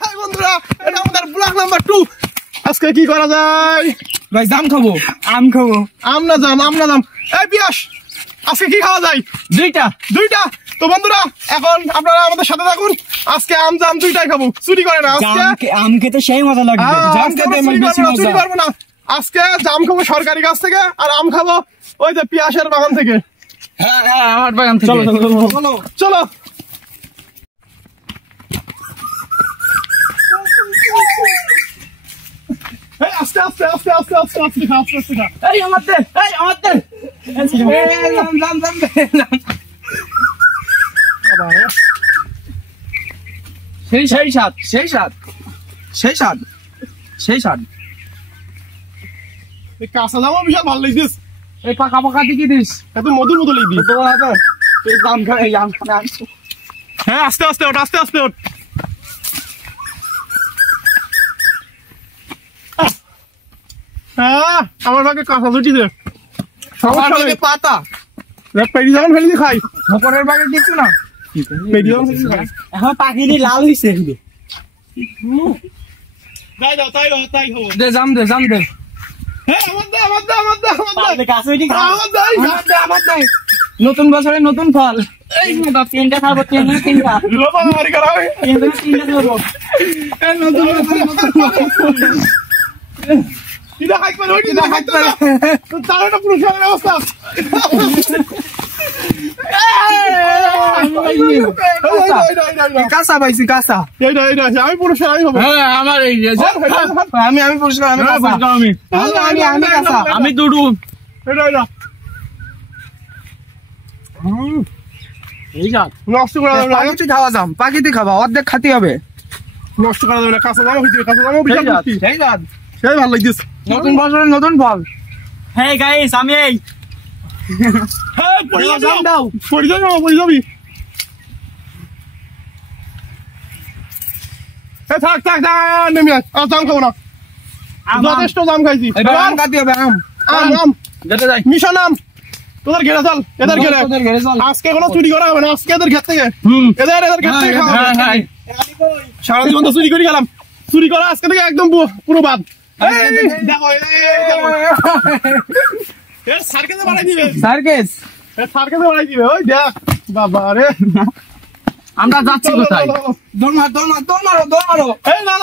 High বন্ধুরা, এটা আমাদের ব্লগ নাম্বার 2। আজকে কি করা যায় ভাই? জাম খাবো, আম খাবো। আম না জাম। এই পিয়াস, আজকে কি খাওয়া যায়? দুইটা। তো বন্ধুরা, এখন আপনারা আমাদের সাথে থাকুন। আজকে আম জাম দুইটাই খাবো, চুরি করে না। আজকে আম খেতে সেই মজা লাগবে, জাম খেতে চুরি করবো না। আজকে জাম খাবো সরকারি গাছ থেকে, আর আম খাবো ওই যে পিয়াসের বাগান থেকে। হ্যাঁ, আমার বাগান থেকে। চলো। আস্তে খা। এই আমার দে। সেই স্বাদ। এই কাঁচা জামও বিশাল ভালো লাগছিস। এই পাকা দিকে দিস, এত মধুর মতো লাগবি। আম খা। হ্যাঁ, আস্তে ওঠ। হ্যাঁ, আমার ভাগে কাঁচা ছুটি দে। পাতা পেড়ি যখন ফেলি খাই, খপরের বাগে দিচ্ছ না। পেড়ি যখন ফেলি খাই। এখন পাখিটি লাল হয়েছে। তাই খাবো। দে জাম দে। হ্যাঁ, আমার দে। নতুন বছরে নতুন ফল। এই তিনটা খাবো, তিনটা খাবো। নতুন ব্যবস্থা। কাঁচা পাইছি, কাঁচা। আমি পুরস্কার আমি হবো। আমার এই আমি পুরস্কার, আমি দুডু। নষ্ট করা যাবে না, পাখিতে খাওয়া যাম, পাখিতে খাবা, অর্ধেক খাতে হবে। নষ্ট করা যাবে না। কাঁচা জামা সেই ভালো লাগছে। নতুন বছরে নতুন ফল। হ্যাঁ গাইস, আমি এই পড়ে যাবি। থাক নেমে আর জাম খাবো না, যথেষ্ট জাম খাইছি। আম খাতে হবে, আম যেতে যাই। মিশন আম, তোদের ঘেরে চল, এদের ঘেরে। আজকে কোনো চুরি করা হবে না, আজকে এদের ঘের থেকে এদের ঘের থেকে খাওয়া হবে। সারা জীবন তো চুরি করে গেলাম, চুরি করা আজকে থেকে একদম পুরো বাদ। সার্কেসে বাড়াই দিবে, ওই দেখ বাবা রে। আমরা যাচ্ছি কোথায়? দৌড় মারো। না,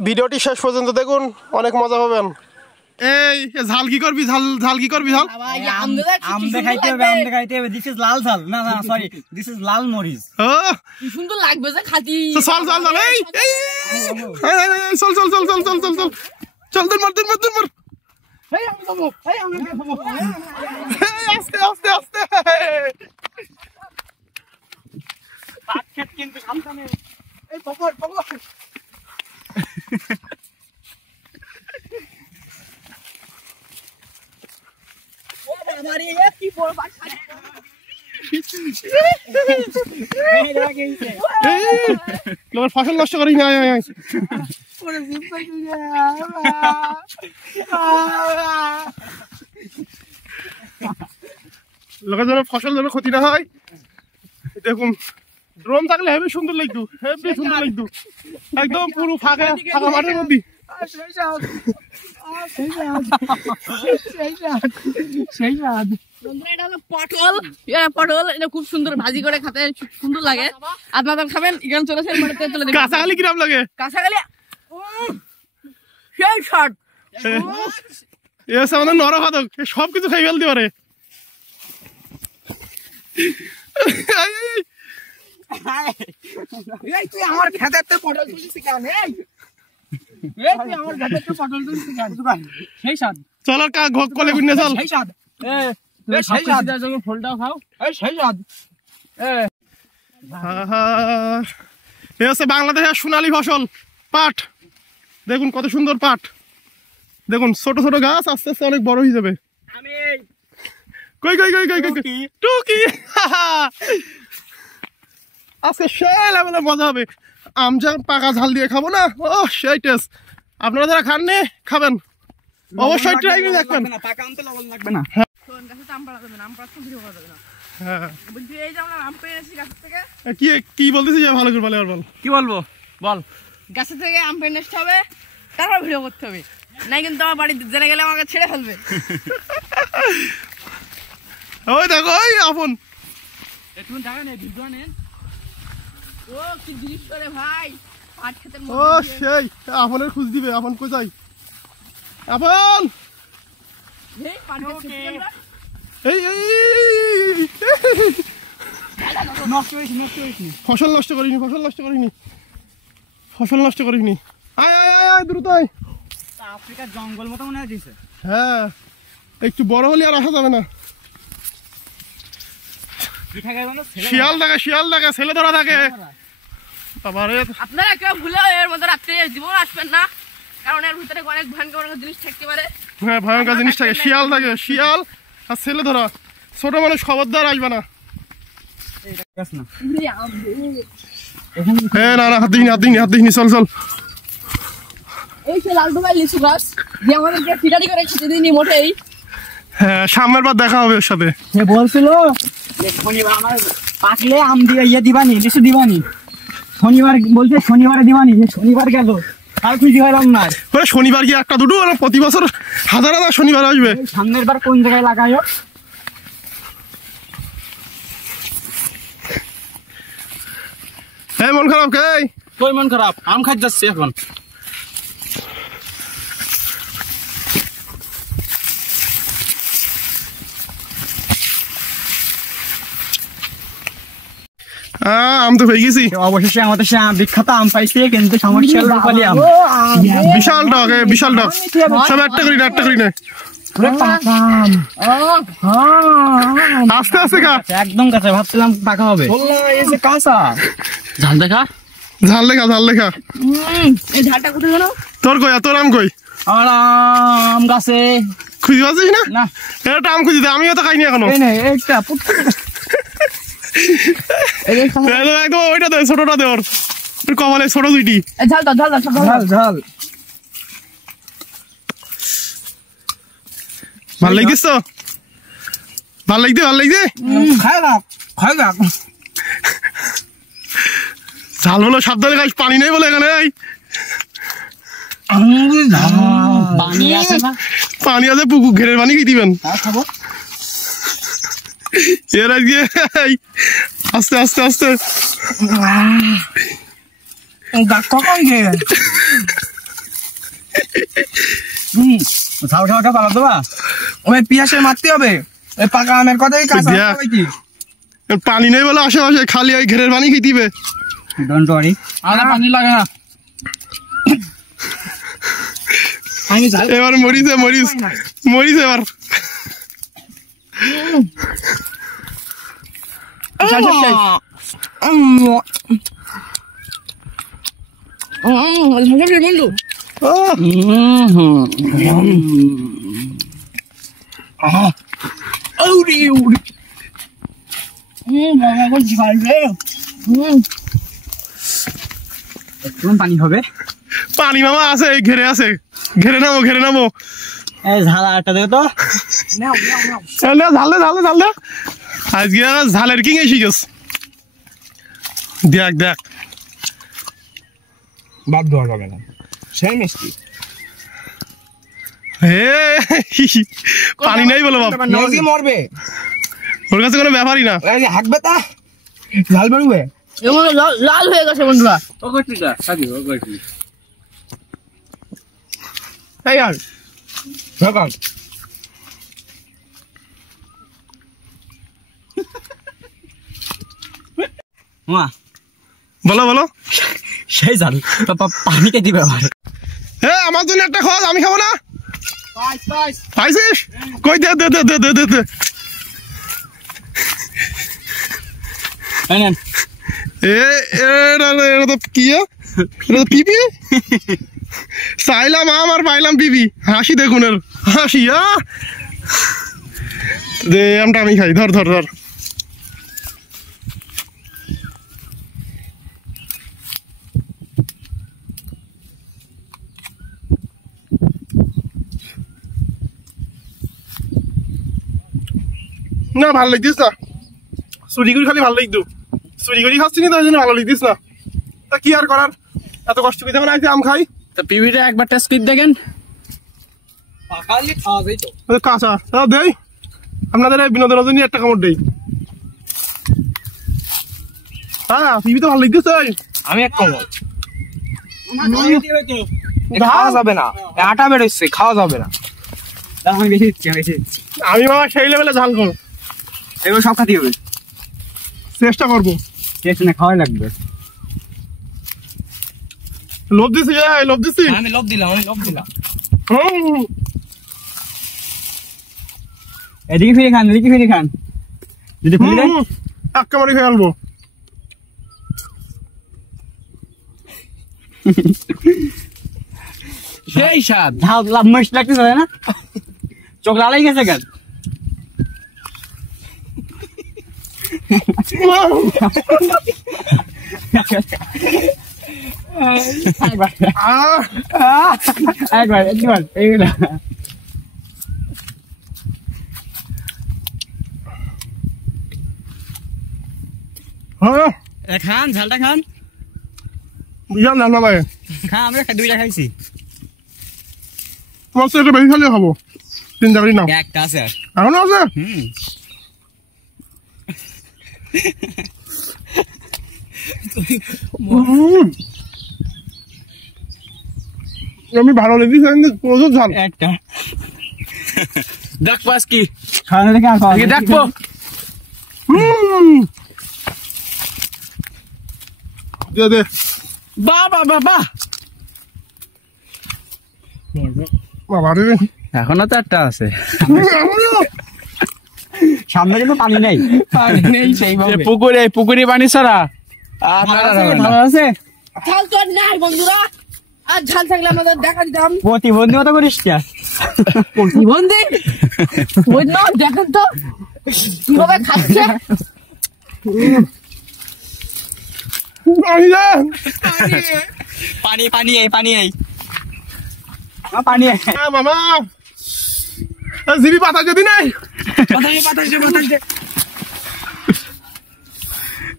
ভিডিওটি শেষ পর্যন্ত দেখুন, অনেক মজা পাবেন। এই ঝাল কি করবি? ঝাল কি করবি? আম দেখাইতে হবে। দিস ইজ লাল ঝাল। না সরি, দিস ইজ লাল মরিচ। কি সুন্দর লাগবে যে খাতি। চল তোর মার। আস্তে। কিন্তু সামনে এই পকড়। আমার এই কি বড় বাচ্চা। ফসল নষ্ট করিস না। লোকের যেন ফসল যেন ক্ষতি না হয়। দেখুন, ড্রোন থাকলে হেবি সুন্দর লাগতো। একদম পুরো ফাঁকা মাঠের মধ্যে। পটল এটা খুব সুন্দর ভাজি করে খেতে সুন্দর লাগে। আপনারা খাবেন, এখানে চলেছেন। কাঁচাখালি কিরম লাগে? কাঁচাখালি সেই স্বাদ। আমাদের নরখাদক, সবকিছু খাই ফেলতে পারে। তুই আমার খেতে পটল তুলছিস কেন? সেই স্বাদ। চল কলে গুনে চল। সেই স্বাদ। ফলটাও খাও। সেই স্বাদ। বাংলাদেশের সোনালী ফসল পাট। দেখুন কত সুন্দর পাট। দেখুন ছোট গাছ, আস্তে আস্তে অনেক বড় হয়ে যাবে। টুকি আজকে সেই লেভেলের মজা হবে। আম জাম পাকা ঝাল দিয়ে খাবো না, ও সেই টেস্ট। আপনারা যারা খাননি খাবেন, অবশ্যই ট্রাই করে দেখবেন। হ্যাঁ বলছি এই যে আমরা আম পেড়ে এনেছি গাছ থেকে। কি কি বলতেছিস ভালো করে বলে আর বল। কি বলবো বল। গাছ থেকে আম পেড়ে আসতে হবে, তারপর ভিডিও করতে হবে, নাই কিন্তু আমার বাড়ি জেনে গেলে আমাকে ছেড়ে ফেলবে। ওই দেখো ওই আপন একটু জায়গা নেই ভিডিও নেন। ও কি জিনিস করে ভাই, পাট খেতের ও মধ্যে সেই আপনের খোঁজ দিবে আপন কোথায় আপন এই পাট খেতে আমরা এই এই নষ্ট হয়েছে ফসল নষ্ট করিনি ফসল নষ্ট করিনি আয় আয় আয় আয় দ্রুত আয়। আফ্রিকার জঙ্গল মতো মনে হচ্ছে। হ্যাঁ একটু বড় হলে আর আসা যাবে না। শিয়াল থাকে ছেলে ধরা থাকে। আপনারা কেউ ভুলে এর মধ্যে রাত্রে জীবন আসবেন না, কারণ এর ভিতরে অনেক ভয়ঙ্কর জিনিস থাকতে পারে। হ্যাঁ ভয়ঙ্কর জিনিস থাকে, শিয়াল থাকে, শিয়াল আর ছেলে ধরা। ছোট মানুষ খবরদার আসবে না। হ্যাঁ না হাত দিইনি চল চল। এই সে লাল ডোবাই লিচু গাছ যে আমাদেরকে ফিটারি করে খেতে দিইনি মোটেই। হ্যাঁ সামনের বার দেখা হবে ওর সাথে। সে বলছিল শনিবার আমার পাকলে আম দিয়ে দিবানি, লিচু দিবানি। শনিবার বলছে শনিবারে দিবানি, শনিবার গেল আর খুশি হলাম না। শনিবার কি একটা দুটো প্রতি বছর হাজার শনিবার আসবে। সামনের বার কোন জায়গায় লাগাই হোক। হ্যাঁ মন খারাপ কে কই মন খারাপ, আম খাই যাচ্ছে এখন। আম তো হয়ে গেছি অবশেষে আমাদের সে বিখ্যাত আম পাইছে, কিন্তু সমস্যা হলো রূপালী আম বিশাল ডগ সব একটা করি না আস্তে আস্তে খা। একদম কাঁচা, ভাবছিলাম পাকা হবে। কাঁচা ঝাল দেখা এই ঝালটা কোথায় গেল? তোর আম কই? আমার আম গাছে খুঁজে পাচ্ছিস না। এটা আম খুঁজে দে, আমিও তো খাইনি এখনো। একদম ওইটা দে, ছোটটা দে ওর কপালে ছোট দুইটি। ঝাল ভাল লাগিস তো? ভাল লাগছে ঝাল হলো সাবধানে খাইস, পানি নেই বলে এখানে। পানি আছে পুকুর ঘেরের পানি কি দিবেন এর আজকে। আস্তে আস্তে আস্তে পিয়াসে মারতে হবে পাকা আমের কথাই। পানি নেই বলে আশেপাশে খালি ওই ঘেরের পানি কি দিবে। ডোন্ট ওয়ারি, আর পানি লাগে না। এবার মরিস এবার। পানি হবে, পানি মামা আছে ঘেরে আছে, ঘেরে নামো ঝাল আটটা দেবে তো। ঝাল আজকে ঝালের কিং এসে গেছে। দেখ বাদ দেওয়া যাবে না, সেই মিষ্টি। পানি নাই বলো মরবে, ওর কাছে কোনো ব্যাপারই না। হাঁকবে তা ঝাল বেরোবে, লাল হয়ে গেছে বন্ধুরা। বলো সেই ঝাল পানিকে দিবে আমার জন্য একটা খাওয়া, আমি খাবো না। পাইছিস কই? দে কি পিপি চাইলাম আম আর পাইলাম পিপি। হাসি দেখুন এর হাসি। দে আমটা আমি খাই, ধর না ভাল লাগছিস না। চুরি করে খালি ভালো লাগতো, চুরি করে খাচ্ছি না তাই জন্য ভালো লাগতিস না। তা কি আর করার, এত কষ্ট করে যখন আইতে আম খাই। তা পিবিটা একবার টেস্ট করে দেখেন। কাঁচা তা দেই, আপনাদের এই বিনোদনের জন্য একটা কামড় দেই। হ্যাঁ পিবি তো ভালো লাগতেছে। আমি এক কামড় খাওয়া যাবে না, আটা বেরোচ্ছে, খাওয়া যাবে না। আমি বেশি দিচ্ছি। আমি বাবা সেই লেভেলে ঝাল করো, এগুলো সব খাতে হবে, চেষ্টা করবো। টেস্ট না খাওয়াই লাগবে। লোভ দিছি, লোভ দিছি। আমি লোভ দিলাম। এদিকে ফিরে খান, যদি ফিরে দেন একেবারে খেয়ে আনবো। সেই স্বাদ, ঝাল লাভ মিষ্টি লাগতেছে না, চোখ লালাই গেছে কেন? একবার এইগুলা খান, ঝালটা খান। বিশাল ঝাল না ভাই, হ্যাঁ আমরা দুইটা খাইছি। তোমার তো এটা বেশি খালি খাবো, চিন্তা করি না। একটা আছে এখনো আছে। আমি ভালো লেগেছে প্রচুর ঝাল। একটা দেখ পাস কি খাওয়ানো দেখে আর দেখবো। দে বাবা বাবা রে, এখনো তো একটা আছে সামনে, কিন্তু পানি নেই সেইভাবে। পুকুরে পানি ছাড়া আছে। ঝাল তো আর নাই বন্ধুরা, আর ঝাল থাকলে আমাদের দেখা দিতাম। প্রতিবন্ধকতা করিস প্রতিবন্ধী দেখেন তো কিভাবে খাচ্ছে। পানি মামা জিবি পাতা যদি নাই,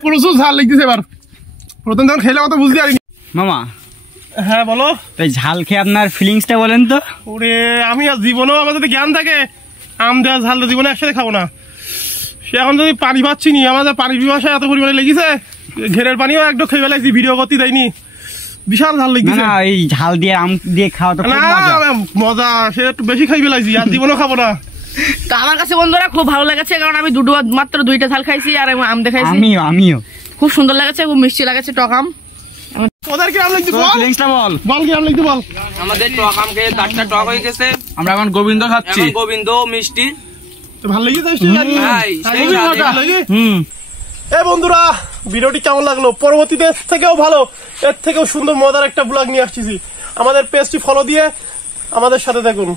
প্রচুর ঝাল লাগতেছে এবার। প্রথম যখন খেলে কথা বুঝতে পারিনি। মামা হ্যাঁ বলো। তাই ঝাল খেয়ে আপনার ফিলিংসটা বলেন তো। ওরে আমি আর জীবনেও আমার যদি জ্ঞান থাকে আম দেওয়া ঝাল জীবনে একসাথে খাবো না। সে এখন যদি পানি পাচ্ছি নি, আমাদের পানি পিপাসা এত পরিমাণে লেগেছে, ঘেরের পানিও একদম খেয়ে ফেলাইছি, ভিডিও করতে দেয়নি, বিশাল ঝাল লেগেছে। না এই ঝাল দিয়ে আম দিয়ে খাওয়া তো মজা, সে একটু বেশি খাই ফেলাইছি, আর জীবনেও খাবো না। তো আমার কাছে বন্ধুরা খুব ভালো লেগেছে, কারণ আমি মাত্র দুইটা ঝাল খাইছি আর আম দেখাইছি। আমিও খুব সুন্দর লাগছে, খুব মিষ্টি লাগছে টক আম। তোদের কি আম লাগছে বল কি আম লাগছে বল। আমাদের টক আম খেয়ে দাঁতটা টক হয়ে গেছে, আমরা এখন গোবিন্দ খাচ্ছি। গোবিন্দ মিষ্টি ভালো লেগেছে। এ বন্ধুরা ভিডিওটি কেমন লাগলো, পরবর্তীতে এর থেকেও ভালো, এর থেকেও সুন্দর মজার একটা ব্লগ নিয়ে আসছি। আমাদের পেজটি ফলো দিয়ে আমাদের সাথে থাকুন।